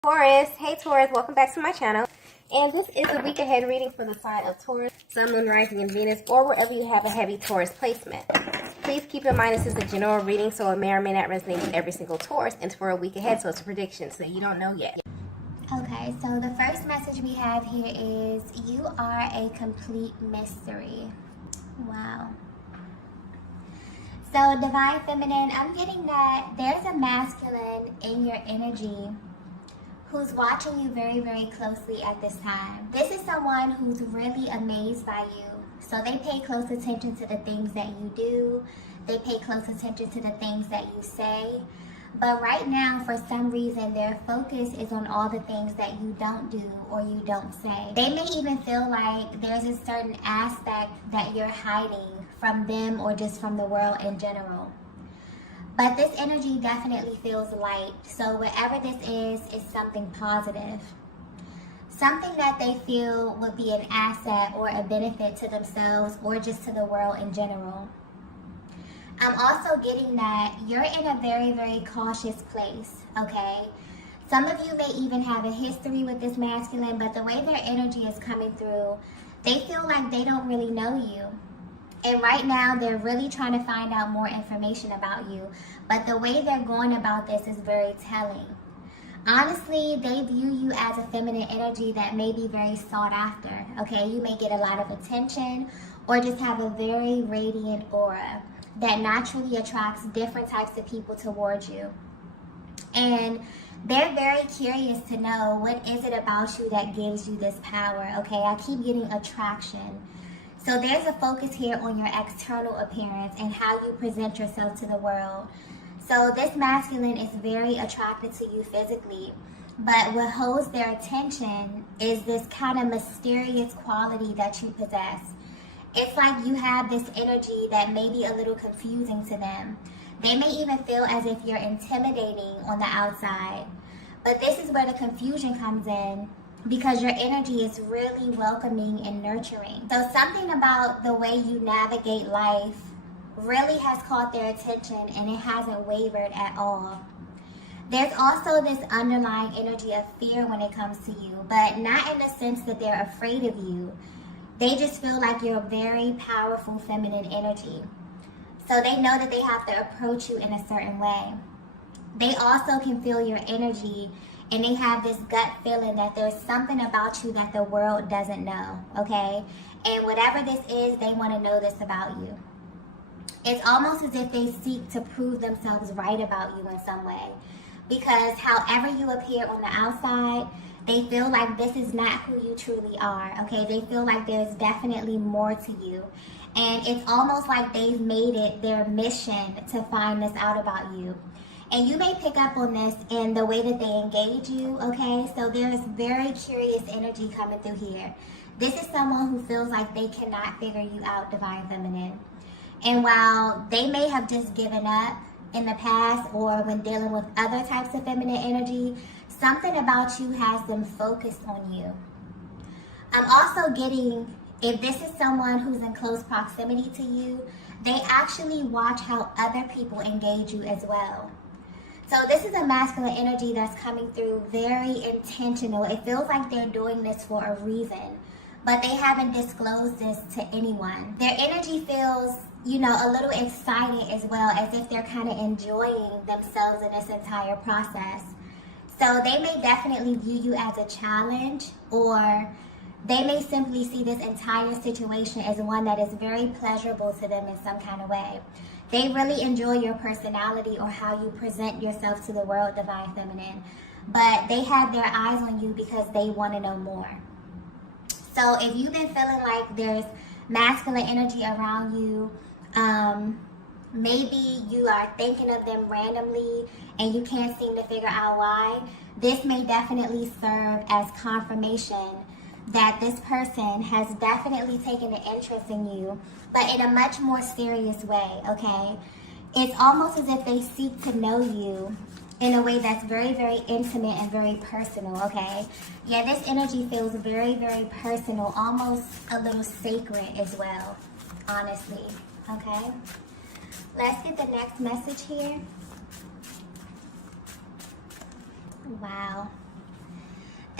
Taurus, hey Taurus, welcome back to my channel. And this is a week ahead reading for the sign of Taurus, Sun, Moon, Rising, and Venus, or wherever you have a heavy Taurus placement. Please keep in mind this is a general reading, so it may or may not resonate with every single Taurus. And it's for a week ahead, so it's a prediction, so you don't know yet. Okay, so the first message we have here is you are a complete mystery. Wow. So Divine Feminine, I'm getting that there's a masculine in your energy who's watching you very, very closely at this time. This is someone who's really amazed by you. So they pay close attention to the things that you do. They pay close attention to the things that you say. But right now, for some reason, their focus is on all the things that you don't do or you don't say. They may even feel like there's a certain aspect that you're hiding from them or just from the world in general. But this energy definitely feels light. So whatever this is something positive. Something that they feel would be an asset or a benefit to themselves or just to the world in general. I'm also getting that you're in a very, very cautious place, okay? Some of you may even have a history with this masculine, but the way their energy is coming through, they feel like they don't really know you. And right now, they're really trying to find out more information about you. But the way they're going about this is very telling. Honestly, they view you as a feminine energy that may be very sought after, okay? You may get a lot of attention or just have a very radiant aura that naturally attracts different types of people towards you. And they're very curious to know what is it about you that gives you this power, okay? I keep getting attraction. So there's a focus here on your external appearance and how you present yourself to the world. So this masculine is very attracted to you physically, but what holds their attention is this kind of mysterious quality that you possess. It's like you have this energy that may be a little confusing to them. They may even feel as if you're intimidating on the outside. But this is where the confusion comes in, because your energy is really welcoming and nurturing. So something about the way you navigate life really has caught their attention, and it hasn't wavered at all. There's also this underlying energy of fear when it comes to you, but not in the sense that they're afraid of you. They just feel like you're a very powerful feminine energy. So they know that they have to approach you in a certain way. They also can feel your energy, and they have this gut feeling that there's something about you that the world doesn't know, okay? And whatever this is, they want to know this about you. It's almost as if they seek to prove themselves right about you in some way. Because however you appear on the outside, they feel like this is not who you truly are, okay? They feel like there's definitely more to you. And it's almost like they've made it their mission to find this out about you. And you may pick up on this in the way that they engage you, okay? So there's very curious energy coming through here. This is someone who feels like they cannot figure you out, Divine Feminine. And while they may have just given up in the past or when dealing with other types of feminine energy, something about you has them focused on you. I'm also getting, if this is someone who's in close proximity to you, they actually watch how other people engage you as well. So this is a masculine energy that's coming through very intentional. It feels like they're doing this for a reason, but they haven't disclosed this to anyone. Their energy feels, you know, a little excited as well, as if they're kind of enjoying themselves in this entire process. So they may definitely view you as a challenge, or they may simply see this entire situation as one that is very pleasurable to them in some kind of way. They really enjoy your personality or how you present yourself to the world, Divine Feminine. But they have their eyes on you because they want to know more. So if you've been feeling like there's masculine energy around you, maybe you are thinking of them randomly and you can't seem to figure out why, this may definitely serve as confirmation that this person has definitely taken an interest in you, but in a much more serious way, okay? It's almost as if they seek to know you in a way that's very, very intimate and very personal, okay? Yeah, this energy feels very, very personal, almost a little sacred as well, honestly, okay? Let's get the next message here. Wow.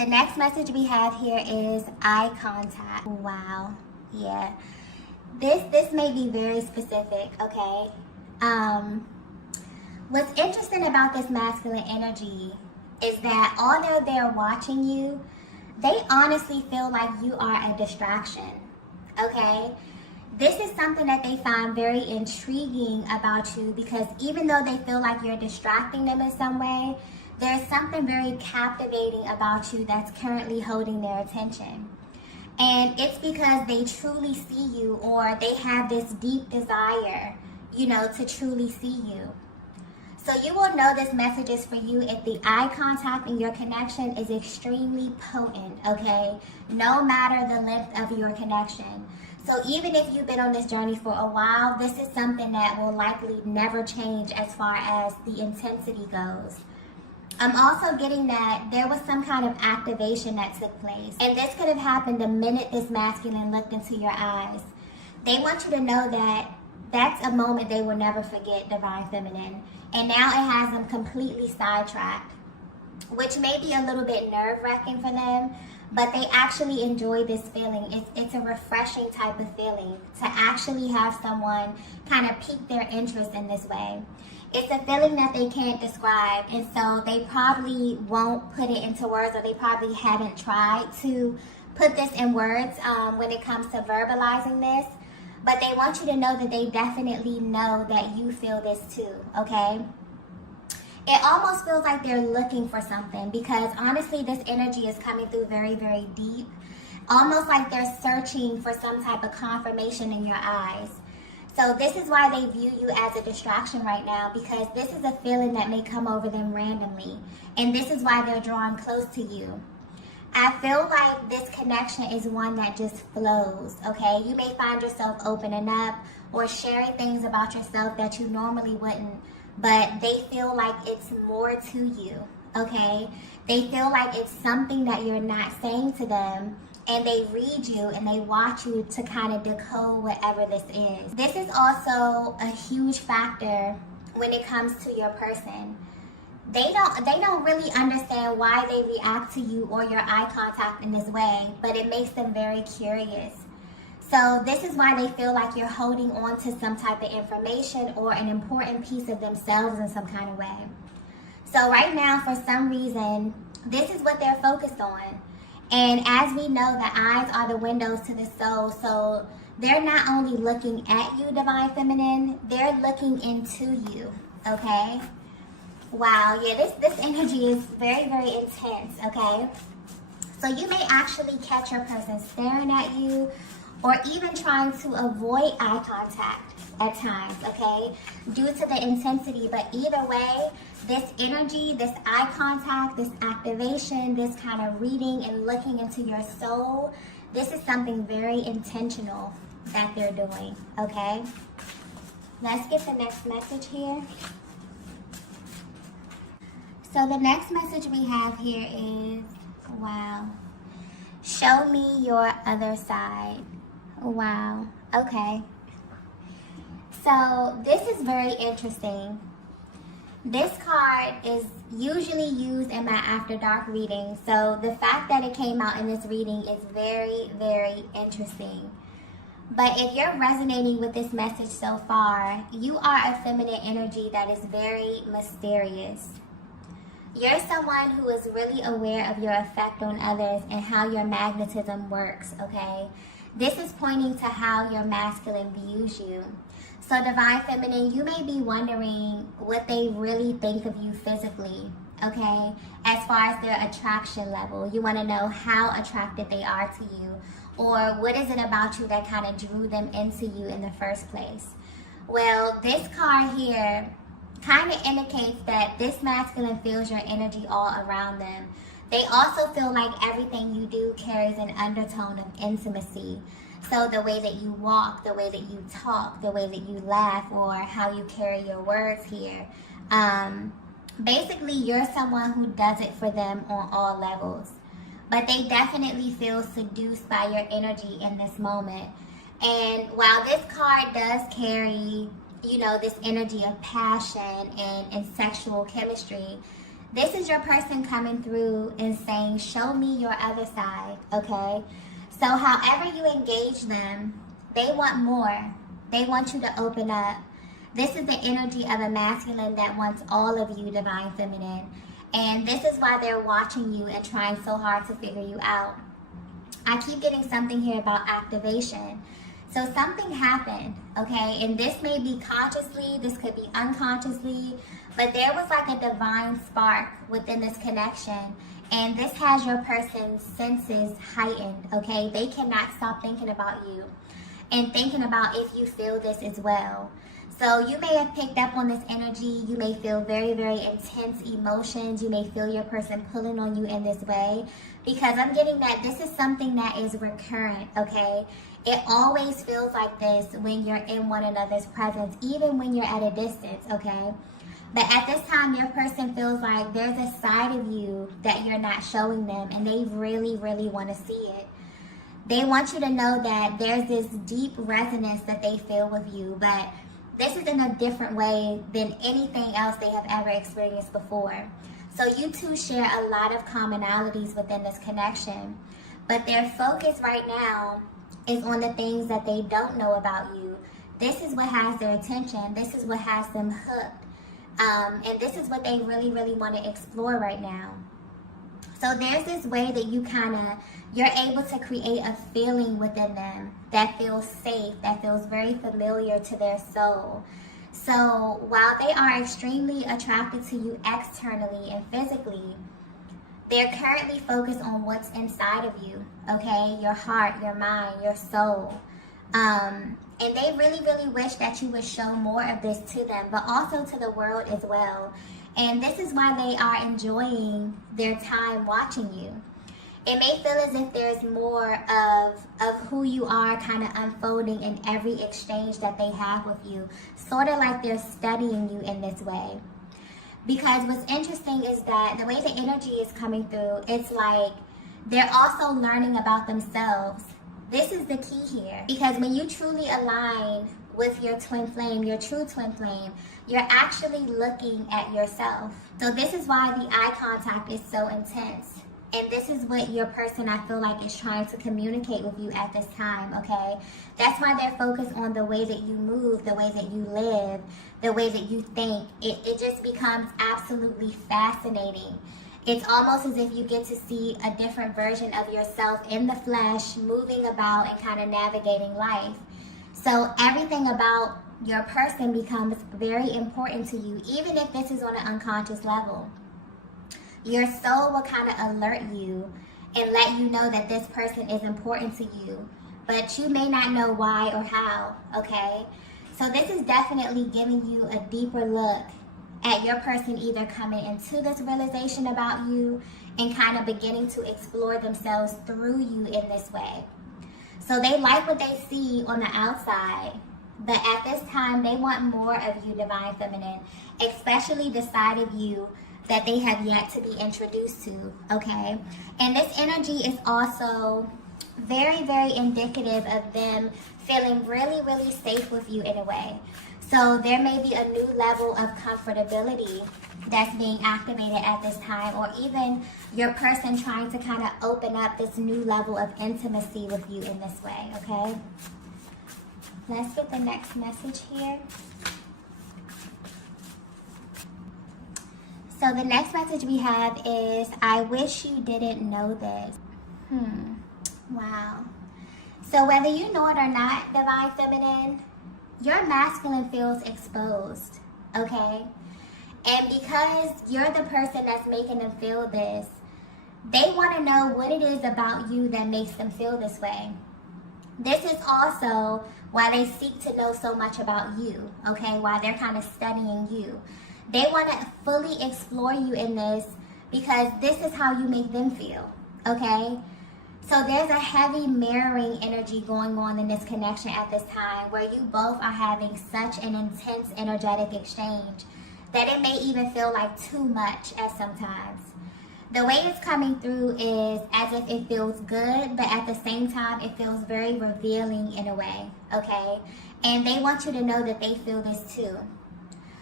The next message we have here is eye contact. Wow. Yeah. This may be very specific, okay? What's interesting about this masculine energy is that although they're watching you, they honestly feel like you are a distraction, okay? This is something that they find very intriguing about you, because even though they feel like you're distracting them in some way, there's something very captivating about you that's currently holding their attention. And it's because they truly see you, or they have this deep desire, to truly see you. So you will know this message is for you if the eye contact in your connection is extremely potent, okay? No matter the length of your connection. So even if you've been on this journey for a while, this is something that will likely never change as far as the intensity goes. I'm also getting that there was some kind of activation that took place. And this could have happened the minute this masculine looked into your eyes. They want you to know that that's a moment they will never forget, Divine Feminine. And now it has them completely sidetracked, which may be a little bit nerve-wracking for them, but they actually enjoy this feeling. It's a refreshing type of feeling to actually have someone kind of pique their interest in this way. It's a feeling that they can't describe, and so they probably won't put it into words, or they probably haven't tried to put this in words when it comes to verbalizing this. But they want you to know that they definitely know that you feel this too, okay? It almost feels like they're looking for something, because honestly, this energy is coming through very, very deep. Almost like they're searching for some type of confirmation in your eyes. So this is why they view you as a distraction right now, because this is a feeling that may come over them randomly. And this is why they're drawing close to you. I feel like this connection is one that just flows, okay? You may find yourself opening up or sharing things about yourself that you normally wouldn't, but they feel like it's more to you, okay? They feel like it's something that you're not saying to them, and they read you and they watch you to kind of decode whatever this is. This is also a huge factor when it comes to your person. They don't really understand why they react to you or your eye contact in this way, but it makes them very curious. So this is why they feel like you're holding on to some type of information or an important piece of themselves in some kind of way. So right now, for some reason, this is what they're focused on. And as we know, the eyes are the windows to the soul. So they're not only looking at you, Divine Feminine, they're looking into you, okay? Wow, yeah, this energy is very, very intense, okay? So you may actually catch your person staring at you, or even trying to avoid eye contact at times, okay? Due to the intensity, but either way, this energy, this eye contact, this activation, this kind of reading and looking into your soul, this is something very intentional that they're doing, okay? Let's get the next message here. So the next message we have here is, wow, show me your other side. Wow, okay. So this is very interesting. This card is usually used in my After Dark reading, so the fact that it came out in this reading is very, very interesting. But if you're resonating with this message so far, you are a feminine energy that is very mysterious. You're someone who is really aware of your effect on others and how your magnetism works, okay? This is pointing to how your masculine views you. So Divine Feminine, you may be wondering what they really think of you physically, okay? As far as their attraction level. You want to know how attracted they are to you, or what is it about you that kind of drew them into you in the first place. Well, this card here kind of indicates that this masculine feels your energy all around them. They also feel like everything you do carries an undertone of intimacy. So the way that you walk, the way that you talk, the way that you laugh, or how you carry your words here. Basically, you're someone who does it for them on all levels. But they definitely feel seduced by your energy in this moment. And while this card does carry, this energy of passion and sexual chemistry, This is your person coming through and saying, show me your other side, okay? So however you engage them, they want more. They want you to open up. This is the energy of a masculine that wants all of you, divine feminine. And this is why they're watching you and trying so hard to figure you out. I keep getting something here about activation. So something happened, okay? And this may be consciously, this could be unconsciously, but there was like a divine spark within this connection. And this has your person's senses heightened, okay? They cannot stop thinking about you and thinking about if you feel this as well. So you may have picked up on this energy. You may feel very, very intense emotions. You may feel your person pulling on you in this way, because I'm getting that this is something that is recurrent, okay? It always feels like this when you're in one another's presence, even when you're at a distance, okay? But at this time, your person feels like there's a side of you that you're not showing them, and they really, really want to see it. They want you to know that there's this deep resonance that they feel with you, but this is in a different way than anything else they have ever experienced before. So you two share a lot of commonalities within this connection, but their focus right now is on the things that they don't know about you. This is what has their attention. This is what has them hooked. And this is what they really, really want to explore right now. So there's this way that you're able to create a feeling within them that feels safe, that feels very familiar to their soul. So while they are extremely attracted to you externally and physically, they're currently focused on what's inside of you, okay? Your heart, your mind, your soul. And they really, really wish that you would show more of this to them, but also to the world as well. And this is why they are enjoying their time watching you. It may feel as if there's more of who you are kind of unfolding in every exchange that they have with you, sort of like they're studying you in this way. Because what's interesting is that the way the energy is coming through, it's like they're also learning about themselves. This is the key here. Because when you truly align with your twin flame, your true twin flame, you're actually looking at yourself. So this is why the eye contact is so intense. And this is what your person, I feel like, is trying to communicate with you at this time, okay? That's why they're focused on the way that you move, the way that you live, the way that you think. It just becomes absolutely fascinating. It's almost as if you get to see a different version of yourself in the flesh, moving about and kind of navigating life. So everything about your person becomes very important to you, even if this is on an unconscious level. Your soul will kind of alert you and let you know that this person is important to you, but you may not know why or how, okay? So this is definitely giving you a deeper look at your person either coming into this realization about you and kind of beginning to explore themselves through you in this way. So they like what they see on the outside, but at this time they want more of you, divine feminine, especially the side of you that they have yet to be introduced to, okay? And this energy is also very, very indicative of them feeling really, really safe with you in a way. So there may be a new level of comfortability that's being activated at this time, or even your person trying to kind of open up this new level of intimacy with you in this way, okay? Let's get the next message here. So the next message we have is, I wish you didn't know this. Wow. So whether you know it or not, divine feminine, your masculine feels exposed, okay? And because you're the person that's making them feel this, they want to know what it is about you that makes them feel this way. This is also why they seek to know so much about you, okay? Why they're kind of studying you. They want to fully explore you in this because this is how you make them feel, okay? So there's a heavy mirroring energy going on in this connection at this time where you both are having such an intense energetic exchange that it may even feel like too much at sometimes. The way it's coming through is as if it feels good, but at the same time, it feels very revealing in a way, okay? And they want you to know that they feel this too.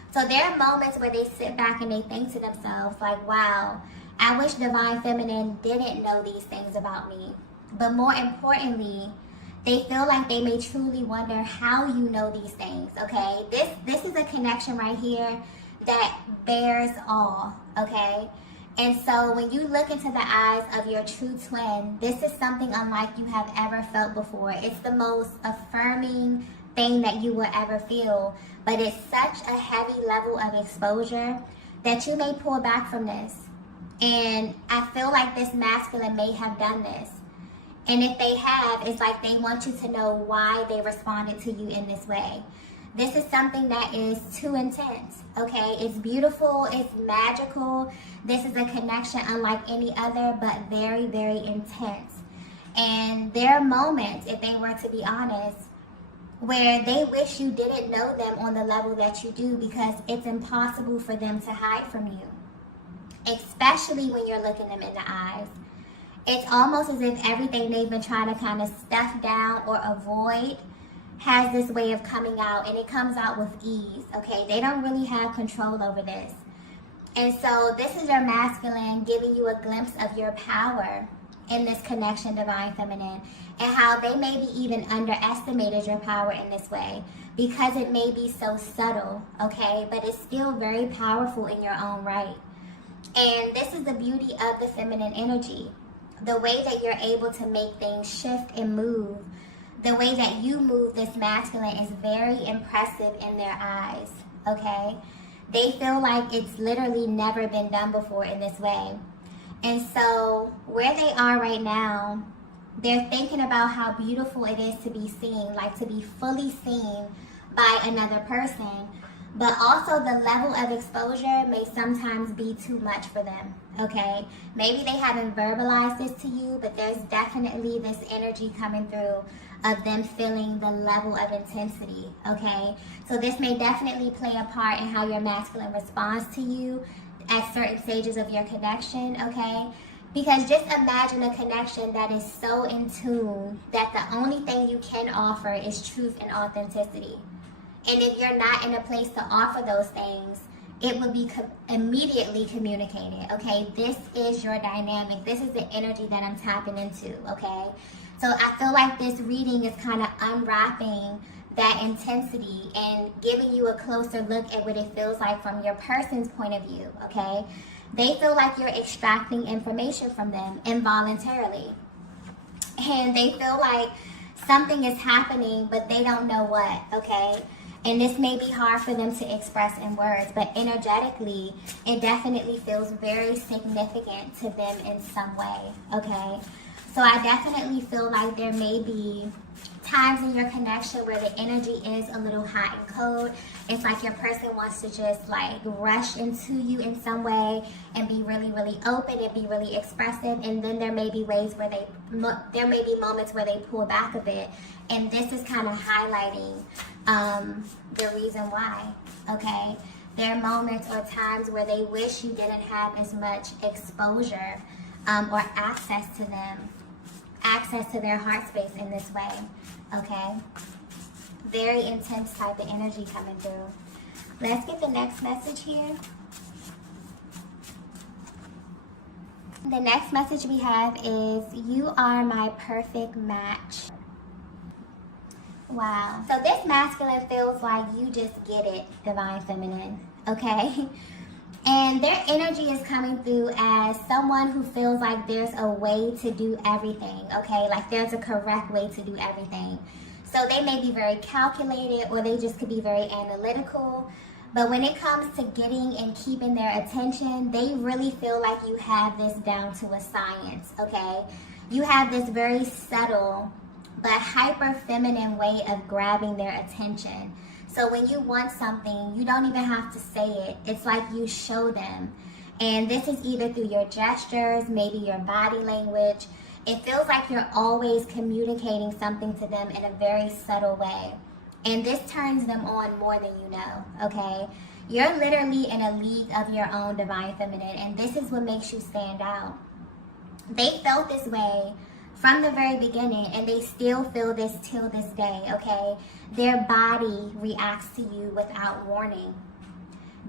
So there are moments where they sit back and they think to themselves like, wow, I wish Divine Feminine didn't know these things about me. But more importantly, they feel like they may truly wonder how you know these things, okay? This is a connection right here that bears all, okay? And so when you look into the eyes of your true twin, this is something unlike you have ever felt before. It's the most affirming thing that you will ever feel, but it's such a heavy level of exposure that you may pull back from this. And I feel like this masculine may have done this. And if they have, it's like they want you to know why they responded to you in this way. This is something that is too intense, okay? It's beautiful, it's magical. This is a connection unlike any other, but very, very intense. And there are moments, if they were to be honest, where they wish you didn't know them on the level that you do, because it's impossible for them to hide from you, especially when you're looking them in the eyes. It's almost as if everything they've been trying to kind of stuff down or avoid has this way of coming out, and it comes out with ease, okay? They don't really have control over this. And so this is your masculine giving you a glimpse of your power in this connection, Divine Feminine, and how they maybe even underestimated your power in this way because it may be so subtle, okay? But it's still very powerful in your own right. And this is the beauty of the feminine energy. The way that you're able to make things shift and move, the way that you move this masculine is very impressive in their eyes, okay? They feel like it's literally never been done before in this way. And so where they are right now, they're thinking about how beautiful it is to be seen, like to be fully seen by another person. But also the level of exposure may sometimes be too much for them, okay? Maybe they haven't verbalized this to you, but there's definitely this energy coming through of them feeling the level of intensity, okay? So this may definitely play a part in how your masculine responds to you at certain stages of your connection, okay? Because just imagine a connection that is so in tune that the only thing you can offer is truth and authenticity. And if you're not in a place to offer those things, it would be immediately communicated, okay? This is your dynamic. This is the energy that I'm tapping into, okay? So I feel like this reading is kind of unwrapping that intensity and giving you a closer look at what it feels like from your person's point of view, okay? They feel like you're extracting information from them involuntarily. And they feel like something is happening, but they don't know what, okay? And this may be hard for them to express in words, but energetically, it definitely feels very significant to them in some way, okay? So I definitely feel like there may be times in your connection where the energy is a little hot and cold. It's like your person wants to just like rush into you in some way and be really, really open and be really expressive. And then there may be ways where there may be moments where they pull back a bit. And this is kind of highlighting the reason why, okay? There are moments or times where they wish you didn't have as much exposure or access to them, access to their heart space in this way, okay? Very intense type of energy coming through. Let's get the next message here. The next message we have is, you are my perfect match. Wow. So this masculine feels like you just get it, Divine Feminine, okay? And their energy is coming through as someone who feels like there's a way to do everything, okay? Like there's a correct way to do everything. So they may be very calculated, or they just could be very analytical. But when it comes to getting and keeping their attention, they really feel like you have this down to a science, okay? You have this very subtle but hyper feminine way of grabbing their attention. So when you want something, you don't even have to say it. It's like you show them. And this is either through your gestures, maybe your body language. It feels like you're always communicating something to them in a very subtle way. And this turns them on more than you know, okay? You're literally in a league of your own, Divine Feminine, and this is what makes you stand out. They felt this way from the very beginning, and they still feel this till this day, okay? Their body reacts to you without warning.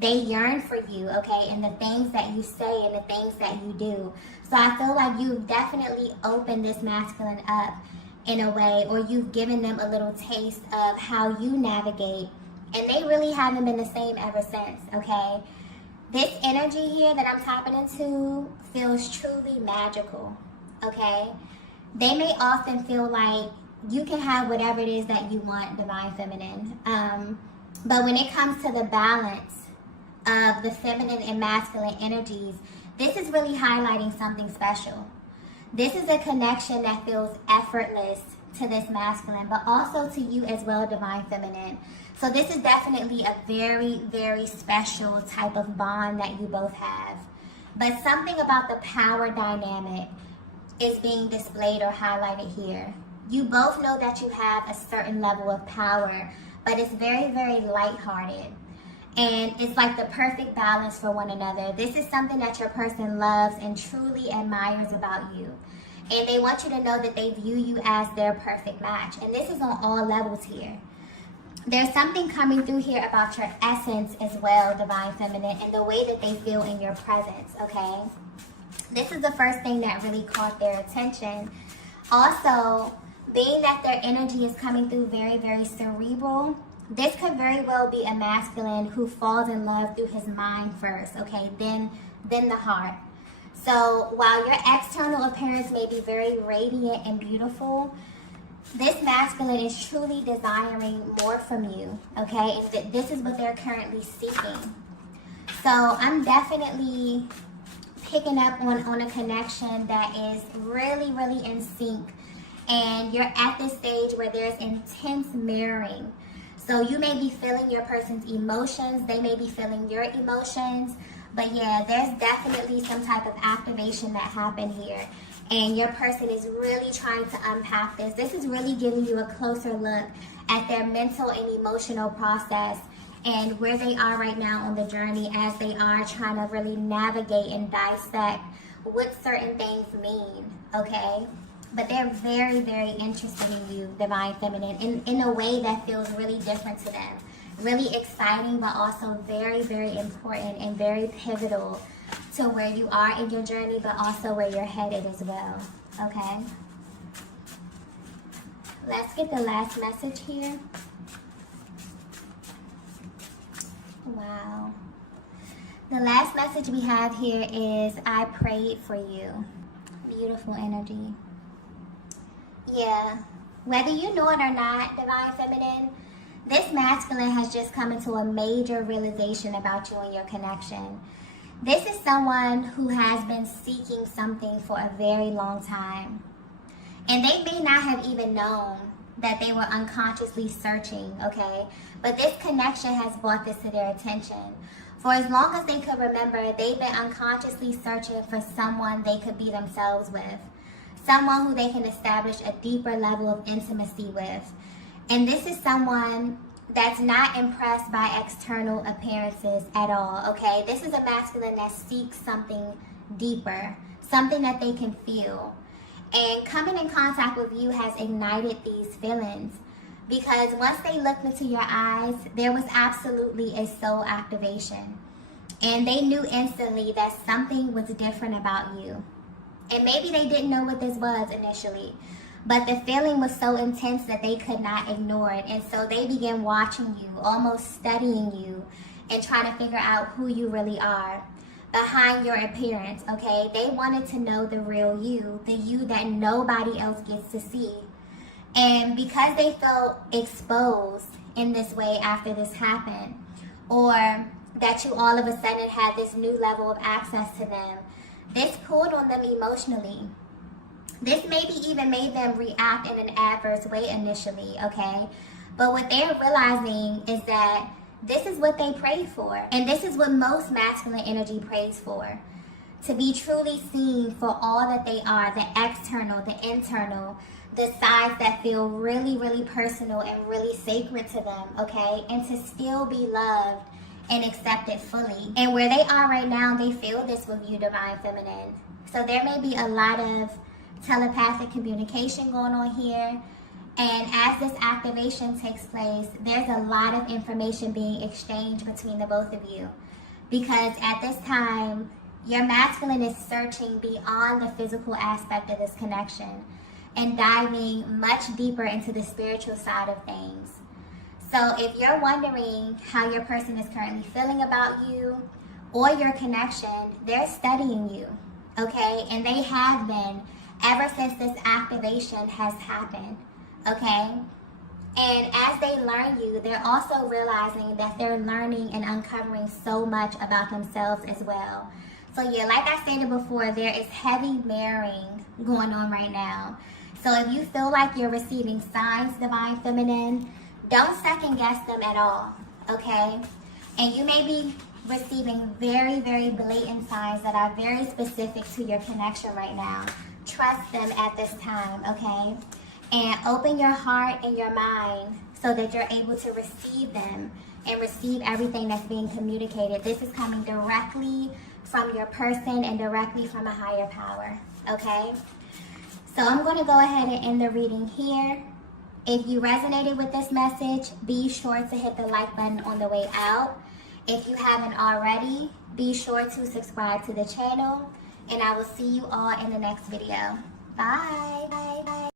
they yearn for you, okay, and the things that you say and the things that you do. So I feel like you've definitely opened this masculine up in a way, or you've given them a little taste of how you navigate, and they really haven't been the same ever since, okay? This energy here that I'm tapping into feels truly magical, okay? They may often feel like you can have whatever it is that you want, Divine Feminine. But when it comes to the balance of the feminine and masculine energies, this is really highlighting something special. This is a connection that feels effortless to this masculine, but also to you as well, Divine Feminine. So this is definitely a very, very special type of bond that you both have. But something about the power dynamic is being displayed or highlighted here. You both know that you have a certain level of power, but it's very, very lighthearted. And it's like the perfect balance for one another. This is something that your person loves and truly admires about you. And they want you to know that they view you as their perfect match. And this is on all levels here. There's something coming through here about your essence as well, Divine Feminine, and the way that they feel in your presence, okay? This is the first thing that really caught their attention. Also, being that their energy is coming through very, very cerebral, this could very well be a masculine who falls in love through his mind first, okay, then the heart. So while your external appearance may be very radiant and beautiful, this masculine is truly desiring more from you, okay, and this is what they're currently seeking. So I'm definitely picking up on a connection that is really, really in sync. And you're at this stage where there's intense mirroring. So you may be feeling your person's emotions. They may be feeling your emotions. But yeah, there's definitely some type of activation that happened here. And your person is really trying to unpack this. This is really giving you a closer look at their mental and emotional process and where they are right now on the journey as they are trying to really navigate and dissect what certain things mean, okay? But they're very, very interested in you, Divine Feminine, in a way that feels really different to them. Really exciting, but also very, very important and very pivotal to where you are in your journey, but also where you're headed as well, okay? Let's get the last message here. Wow. The last message we have here is, I prayed for you. Beautiful energy. Yeah, whether you know it or not, Divine Feminine, this masculine has just come into a major realization about you and your connection. This is someone who has been seeking something for a very long time. And they may not have even known that they were unconsciously searching, okay? But this connection has brought this to their attention. For as long as they could remember, they've been unconsciously searching for someone they could be themselves with. Someone who they can establish a deeper level of intimacy with. And this is someone that's not impressed by external appearances at all, okay? This is a masculine that seeks something deeper, something that they can feel. And coming in contact with you has ignited these feelings, because once they looked into your eyes, there was absolutely a soul activation. And they knew instantly that something was different about you. And maybe they didn't know what this was initially, but the feeling was so intense that they could not ignore it. And so they began watching you, almost studying you, and trying to figure out who you really are behind your appearance, okay? They wanted to know the real you, the you that nobody else gets to see. And because they felt exposed in this way after this happened, or that you all of a sudden had this new level of access to them, this pulled on them emotionally. This maybe even made them react in an adverse way initially, okay? But what they're realizing is that this is what they prayed for. And this is what most masculine energy prays for. To be truly seen for all that they are, the external, the internal, the sides that feel really, really personal and really sacred to them, okay? And to still be loved and accepted fully. And where they are right now, they feel this with you, Divine Feminine. So there may be a lot of telepathic communication going on here. And as this activation takes place, there's a lot of information being exchanged between the both of you. because at this time, your masculine is searching beyond the physical aspect of this connection and diving much deeper into the spiritual side of things. So if you're wondering how your person is currently feeling about you or your connection, they're studying you, okay? And they have been ever since this activation has happened, okay? And as they learn you, they're also realizing that they're learning and uncovering so much about themselves as well. So yeah, like I stated before, there is heavy mirroring going on right now. So if you feel like you're receiving signs, Divine Feminine, don't second guess them at all, okay? And you may be receiving very, very blatant signs that are very specific to your connection right now. Trust them at this time, okay? And open your heart and your mind so that you're able to receive them and receive everything that's being communicated. This is coming directly from your person and directly from a higher power, okay? So I'm going to go ahead and end the reading here. If you resonated with this message, be sure to hit the like button on the way out. If you haven't already, be sure to subscribe to the channel, and I will see you all in the next video. Bye. Bye. Bye.